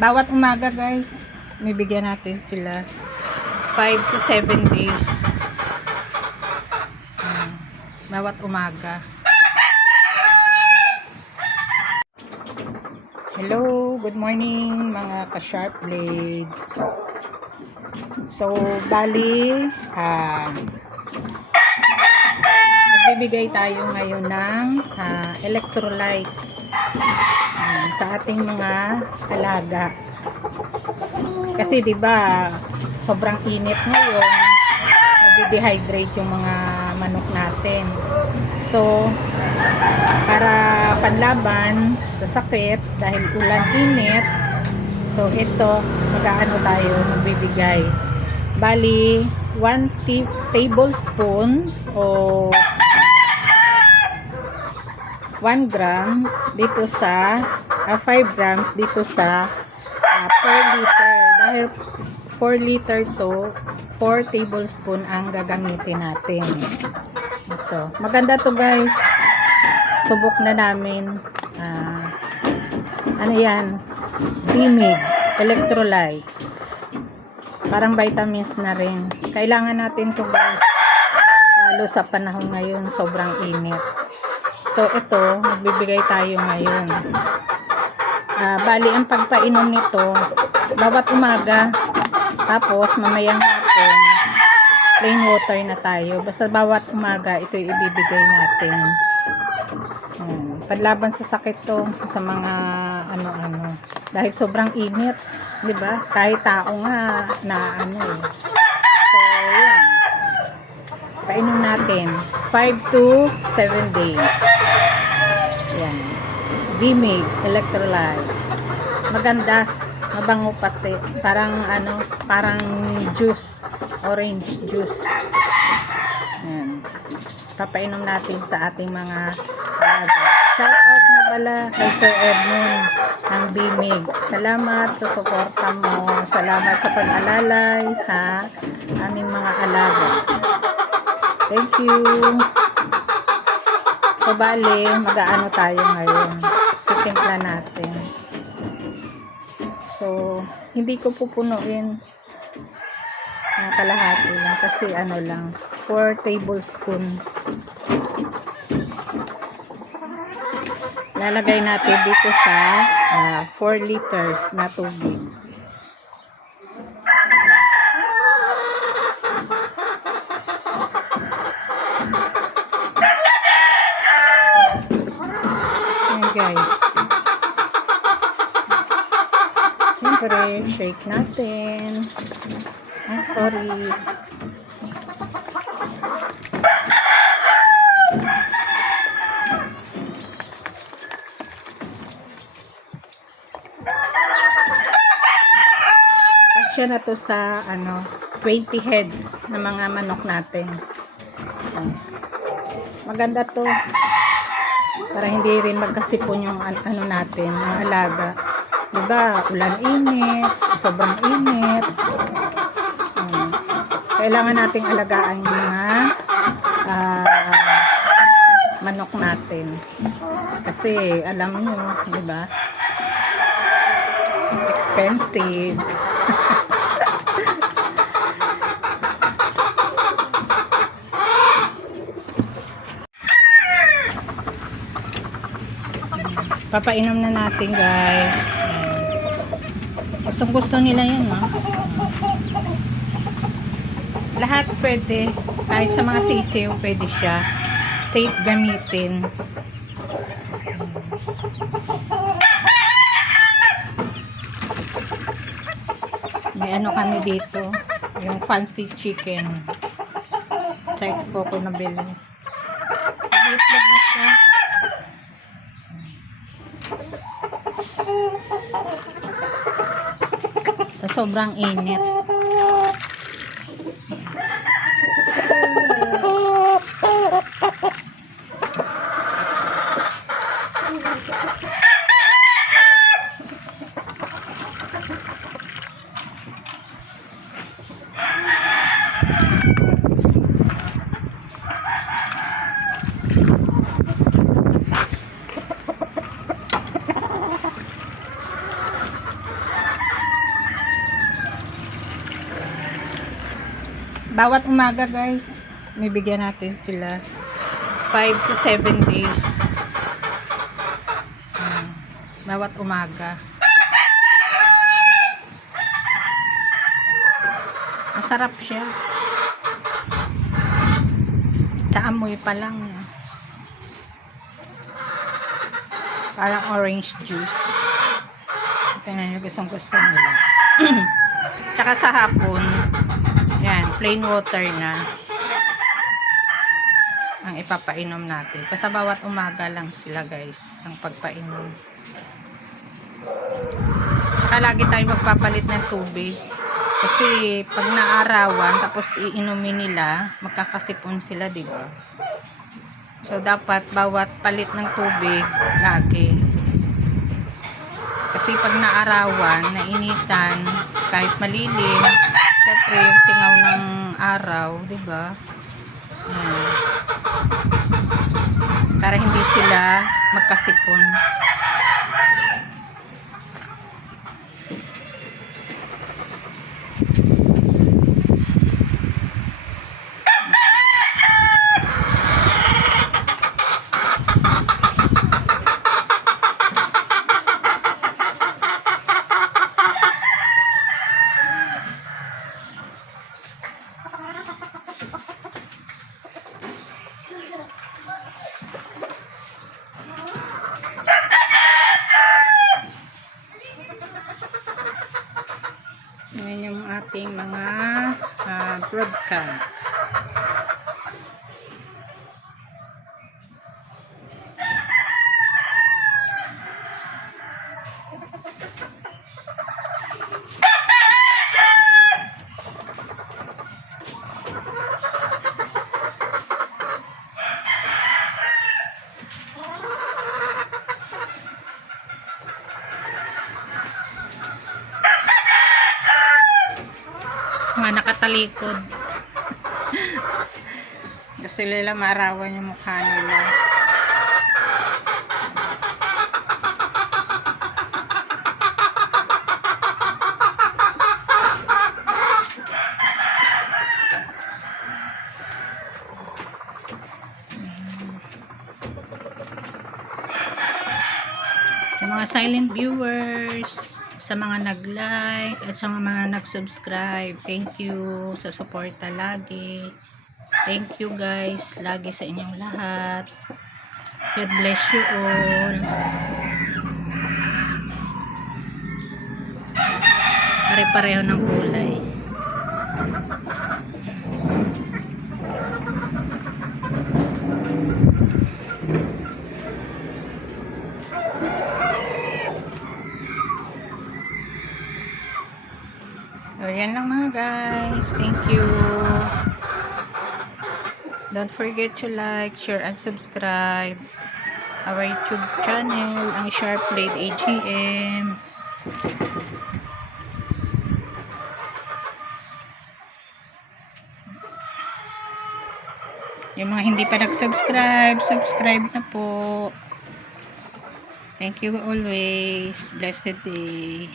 bawat umaga guys, bibigyan natin sila 5 to 7 days. Bawat umaga. Hello, good morning mga ka-sharp blade. So, bali, magbibigay tayo ngayon ng electrolytes sa ating mga alaga. Kasi 'di ba, sobrang init ngayon, nade-dehydrate yung mga manok natin. So, para panlaban sa sakit dahil ulan, init, so ito, mag-aano tayo, magbibigay. Bali, 1 tablespoon o 1 gram dito sa 5 grams dito sa per liter. Dahil 4 liter to, 4 tablespoon ang gagamitin natin. Ito. Maganda to guys. Subok na namin. Ano yan? DMIG electrolytes. Parang vitamins na rin. Kailangan natin to guys. Lalo sa panahon ngayon, sobrang init. So ito, magbibigay tayo ngayon. Bali ang pagpainom nito, bawat umaga. Tapos mamayang hapon, plain water na tayo. Basta bawat umaga, ito ibibigay natin. Panlaban sa sakit to, sa mga ano-ano. Dahil sobrang init, 'di ba? Kahit tao nga na ano. So, yan. Painom natin 5 to 7 days. Yan. DMIG electrolytes. Maganda, mabango pati. Parang ano, parang juice, orange juice. Yan. Papainom natin sa ating mga alaga. Shout out na pala kay Sir Edmund ng DMIG. Salamat sa suporta mo. Salamat sa pag-alalay sa aming mga alaga. Thank you. So, bali, mag-aano tayo ngayon. Titimpla natin. So, hindi ko pupunuin na kalahati lang kasi ano lang, 4 tablespoon. Lalagay natin dito sa 4 liters na tubig. Guys, siyempre shake natin. Sorry. Kasya na to sa 20 heads na mga manok natin. Maganda to para hindi rin magkasipon yung ano natin, yung alaga. Diba? Ulan, init, sobrang init. Kailangan nating alagaan yung mga manok natin. Kasi alam nyo, diba? Expensive. Papainom na natin guys. Gustong gusto nila yan, no? Lahat pwede. Kahit sa mga sisiw pwede siya. Safe gamitin. May ano kami dito, yung fancy chicken. Sa expo ko nabili. Itlog na siya. Sa sobrang init. Bawat umaga guys, bibigyan natin sila 5 to 7 days. Bawat umaga. Masarap siya. Sa amoy pa lang. Parang orange juice. Tingnan nyo, gustong gusto nila. Tsaka sa hapon, yan, plain water na ang ipapainom natin. Kasi bawat umaga lang sila guys, ang pagpainom. Tsaka lagi tayo magpapalit ng tubig. Kasi pag naarawan, tapos iinumin nila, magkakasipon sila, diba? So, dapat bawat palit ng tubig, lagi. Kasi pag naarawan, nainitan, kahit malilim, syempre yung singaw ng araw, diba? Ayan. Para hindi sila magkasipon. Yan yung ating mga broadcast. Mga nakatalikod. Gusto nila maarawan yung mukha nila. Sa mga silent viewers, sa mga nag-like at sa mga nag-subscribe, thank you sa suporta lagi. Thank you guys lagi sa inyong lahat. God bless you all. Pare-pareho ng kulay. So, yan lang mga guys. Thank you. Don't forget to like, share, and subscribe our YouTube channel, ang Sharp Blade AGM. Yung mga hindi pa nag-subscribe, subscribe na po. Thank you always. Blessed day.